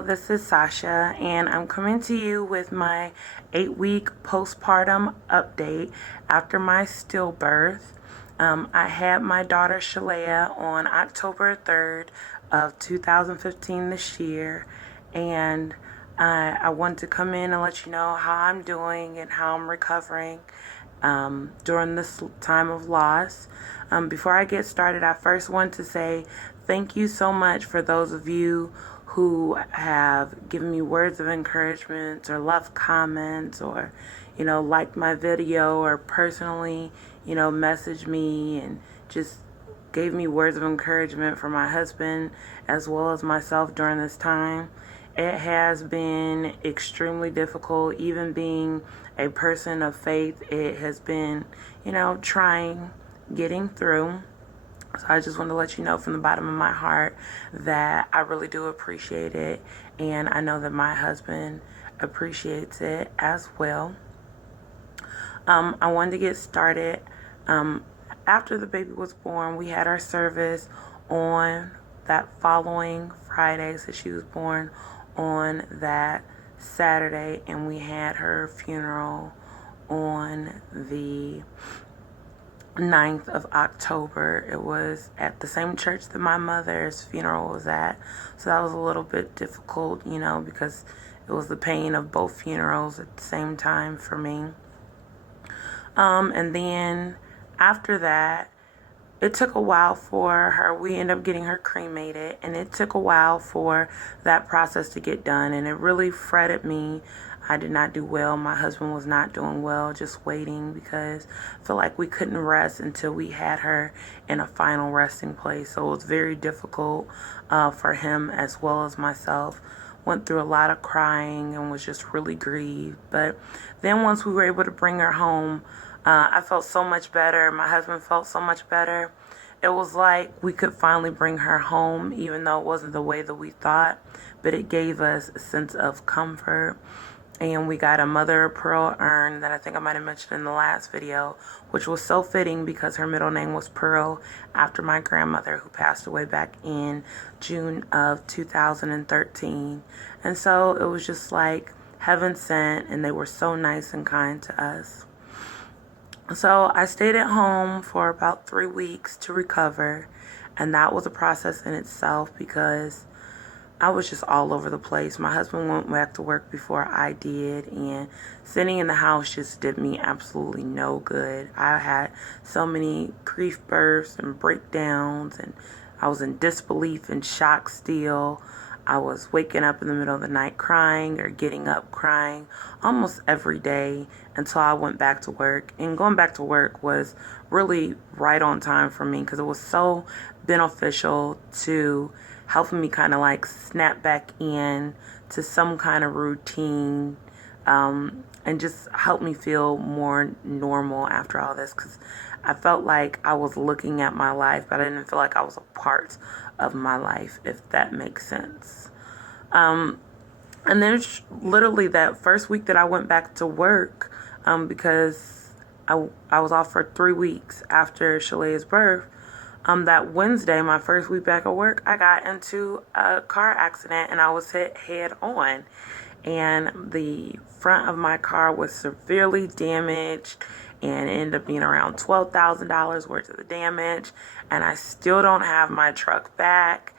Hello, this is Sasha, and I'm coming to you with my 8-week postpartum update after my stillbirth. I had my daughter Shalaya on October 3rd of 2015 this year, and I wanted to come in and let you know how I'm doing and how I'm recovering during this time of loss. Before I get started, I first want to say thank you so much for those of you who have given me words of encouragement or left comments or, liked my video or personally, messaged me and just gave me words of encouragement for my husband as well as myself during this time. It has been extremely difficult, even being a person of faith. It has been, trying, getting through. So I just want to let you know from the bottom of my heart that I really do appreciate it, and I know that my husband appreciates it as well. I wanted to get started. After the baby was born, we had our service on that following Friday, so she was born on that Saturday, and we had her funeral on the 9th of October. It was at the same church that my mother's funeral was at, so that was a little bit difficult, because it was the pain of both funerals at the same time for me. And then after that, it took a while for her. We ended up getting her cremated, and it took a while for that process to get done, and it really fretted me. I did not do well. My husband was not doing well, just waiting, because I feel like we couldn't rest until we had her in a final resting place. So it was very difficult for him as well as myself. Went through a lot of crying and was just really grieved. But then once we were able to bring her home, I felt so much better. My husband felt so much better. It was like we could finally bring her home, even though it wasn't the way that we thought. But it gave us a sense of comfort. And we got a mother of pearl urn that I think I might have mentioned in the last video, which was so fitting because her middle name was Pearl after my grandmother, who passed away back in June of 2013. And so it was just like heaven sent, and they were so nice and kind to us. So I stayed at home for about 3 weeks to recover, and that was a process in itself because I was just all over the place. My husband went back to work before I did, and sitting in the house just did me absolutely no good. I had so many grief bursts and breakdowns, and I was in disbelief and shock still. I was waking up in the middle of the night crying or getting up crying almost every day until I went back to work. And going back to work was really right on time for me because it was so beneficial to helping me kind of like snap back in to some kind of routine, and just help me feel more normal after all this, because I felt like I was looking at my life, but I didn't feel like I was a part of my life, if that makes sense. And then literally that first week that I went back to work, because I was off for 3 weeks after Shalaya's birth, that Wednesday, my first week back at work, I got into a car accident and I was hit head on. And the front of my car was severely damaged, and it ended up being around $12,000 worth of the damage. And I still don't have my truck back.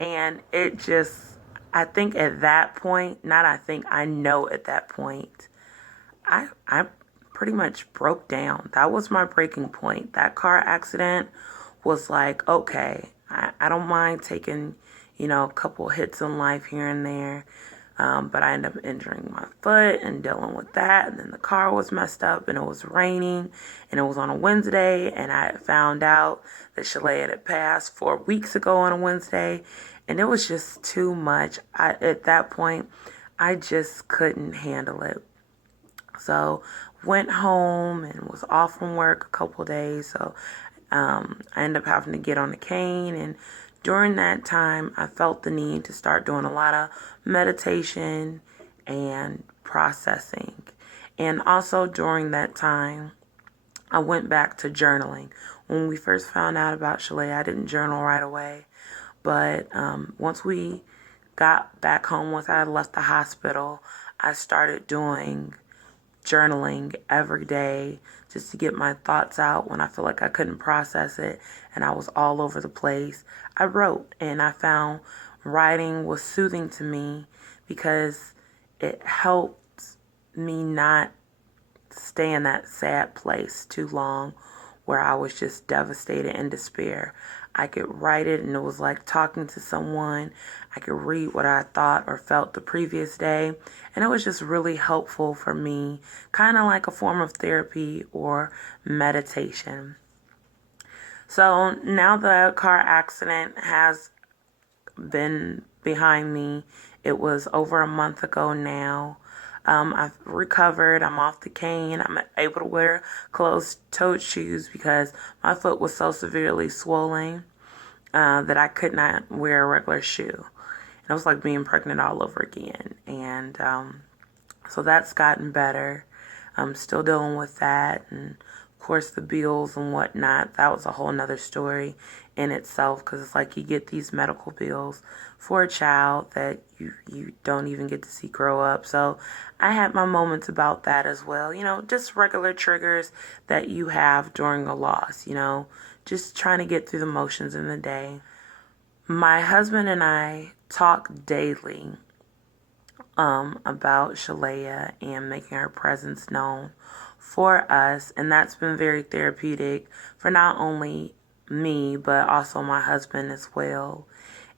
And it just, I think at that point, I know at that point, I pretty much broke down. That was my breaking point. That car accident was like, okay, I don't mind taking, a couple hits in life here and there. But I ended up injuring my foot and dealing with that. And then the car was messed up and it was raining and it was on a Wednesday. And I found out that Shalaya had passed 4 weeks ago on a Wednesday. And it was just too much. At that point, I just couldn't handle it. So went home and was off from work a couple days. So I ended up having to get on the cane, and during that time, I felt the need to start doing a lot of meditation and processing. And also during that time, I went back to journaling. When we first found out about Shalaya, I didn't journal right away. But once we got back home, once I left the hospital, I started doing journaling every day just to get my thoughts out when I feel like I couldn't process it and I was all over the place. I wrote, and I found writing was soothing to me because it helped me not stay in that sad place too long where I was just devastated and despair. I could write it, and it was like talking to someone. I could read what I thought or felt the previous day, and it was just really helpful for me, kind of like a form of therapy or meditation. So now the car accident has been behind me. It was over a month ago now. I've recovered. I'm off the cane. I'm able to wear closed-toed shoes because my foot was so severely swollen that I could not wear a regular shoe. And it was like being pregnant all over again. And so that's gotten better. I'm still dealing with that. And of course, the bills and whatnot, that was a whole nother story in itself, because it's like you get these medical bills for a child that you don't even get to see grow up. So I had my moments about that as well. Just regular triggers that you have during a loss, just trying to get through the motions in the day. My husband and I talk daily about Shalaya and making her presence known for us, and that's been very therapeutic for not only me but also my husband as well.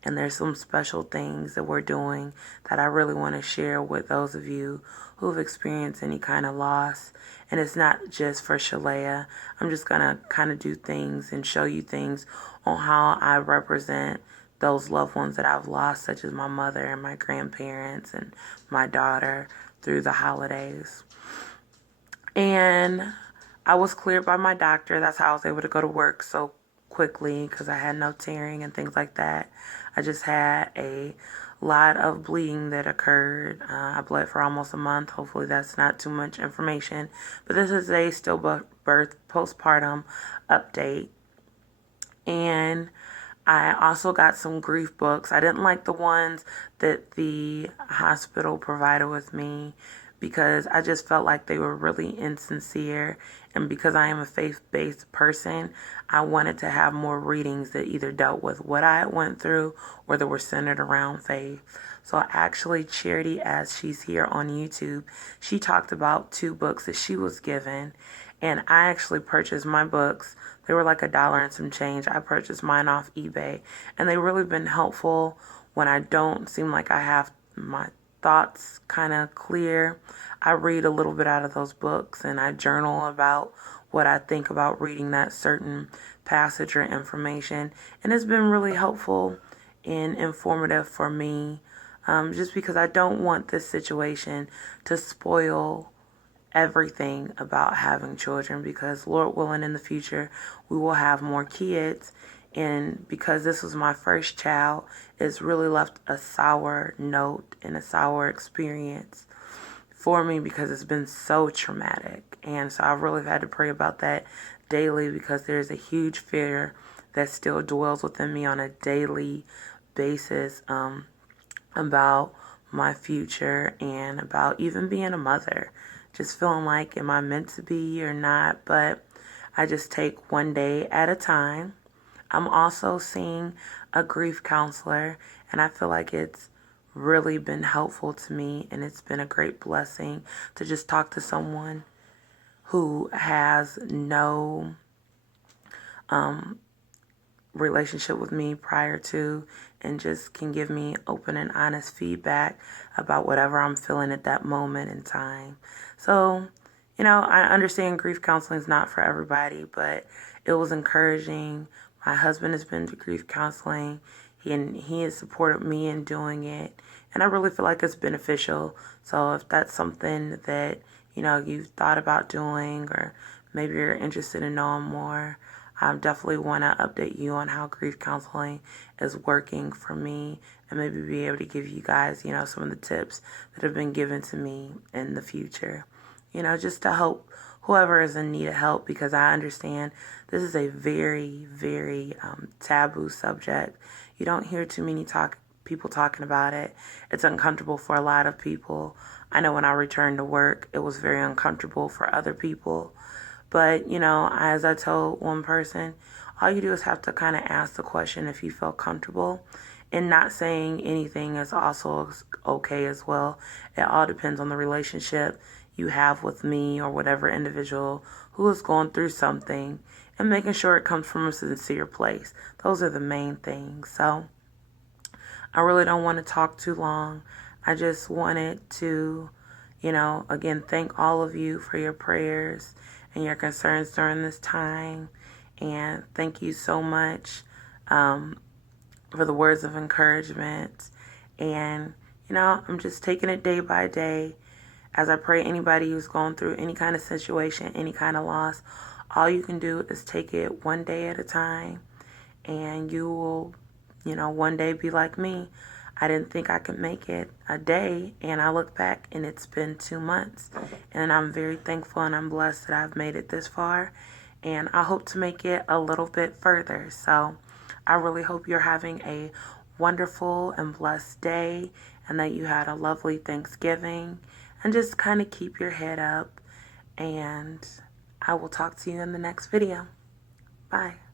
And there's some special things that we're doing that I really want to share with those of you who've experienced any kind of loss. And it's not just for Shalaya. I'm just going to kind of do things and show you things on how I represent those loved ones that I've lost, such as my mother and my grandparents and my daughter through the holidays. And I was cleared by my doctor. That's how I was able to go to work so quickly, because I had no tearing and things like that. I just had a lot of bleeding that occurred. I bled for almost a month. Hopefully that's not too much information. But this is a Stillbirth postpartum update. And I also got some grief books. I didn't like the ones that the hospital provided with me because I just felt like they were really insincere. And because I am a faith-based person, I wanted to have more readings that either dealt with what I went through or that were centered around faith. So actually, Charity, as she's here on YouTube, she talked about 2 books that she was given. And I actually purchased my books. They were like $1 and some change. I purchased mine off eBay. And they've really been helpful when I don't seem like I have my thoughts kind of clear. I read a little bit out of those books, and I journal about what I think about reading that certain passage or information. And it's been really helpful and informative for me, just because I don't want this situation to spoil everything about having children, because Lord willing, in the future we will have more kids. And because this was my first child, it's really left a sour note and a sour experience for me because it's been so traumatic. And so I've really had to pray about that daily, because there's a huge fear that still dwells within me on a daily basis about my future and about even being a mother. Just feeling like, am I meant to be or not? But I just take one day at a time. I'm also seeing a grief counselor, and I feel like it's really been helpful to me, and it's been a great blessing to just talk to someone who has no relationship with me prior to, and just can give me open and honest feedback about whatever I'm feeling at that moment in time. So, I understand grief counseling is not for everybody, but it was encouraging. My husband has been to grief counseling, and he has supported me in doing it, and I really feel like it's beneficial. So if that's something that, you've thought about doing, or maybe you're interested in knowing more, I definitely want to update you on how grief counseling is working for me, and maybe be able to give you guys, some of the tips that have been given to me in the future, just to help whoever is in need of help, because I understand this is a very, very taboo subject. You don't hear too many people talking about it. It's uncomfortable for a lot of people. I know when I returned to work, it was very uncomfortable for other people. But, you know, as I told one person, all you do is have to kind of ask the question if you feel comfortable. And not saying anything is also okay as well. It all depends on the relationship you have with me or whatever individual who is going through something, and making sure it comes from a sincere place. Those are the main things. So I really don't want to talk too long. I just wanted to, you know, again, thank all of you for your prayers and your concerns during this time. And thank you so much for the words of encouragement. And, you know, I'm just taking it day by day. As I pray anybody who's going through any kind of situation, any kind of loss, all you can do is take it one day at a time. And you will, you know, one day be like me. I didn't think I could make it a day, and I look back and it's been 2 months. And I'm very thankful and I'm blessed that I've made it this far. And I hope to make it a little bit further. So I really hope you're having a wonderful and blessed day, and that you had a lovely Thanksgiving. And just kind of keep your head up. And I will talk to you in the next video. Bye.